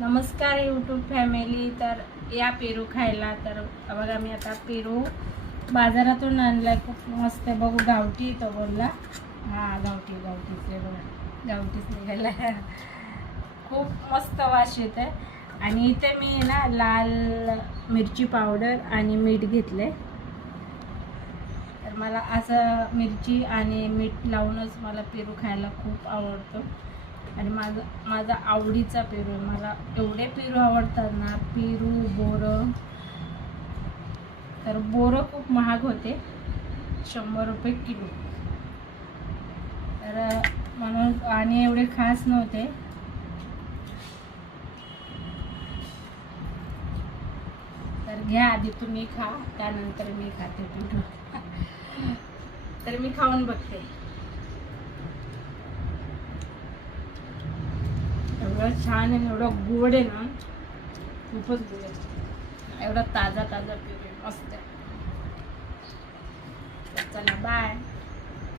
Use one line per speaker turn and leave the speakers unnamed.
नमस्कार YouTube family तर या पेरू खायला. तर बघा मी आता पेरू बाजारातून आणला खूप मस्त आहे. बघू गावठी तो बोलला. हां गावठी गावठीच आहे बघा. गावठीच निघाला. खूप मस्त वास येत आहे आणि इथे मी ना लाल मिरची पावडर आणि मीठ घेतले तर मला असं मिरची आणि मीठ लावूनच मला पेरू खायला खूप आवडतो. आणि माझं माझा आवडीचा पेरू आहे. मला एवढे पेरू आवडतात ना पेरू बोरं. तर बोरं खूप महाग होते. शंभर रुपये किलो. तर म्हणून आणि एवढे खास नव्हते. तर घ्या आधी तुम्ही खा त्यानंतर मी खाते पेरू. तर मी खाऊन बघते. एवढं छान आहे एवढं गोड आहे ना खूपच गोड आहे. एवढा ताजा ताजा पेरू मस्त आहे. चला बाय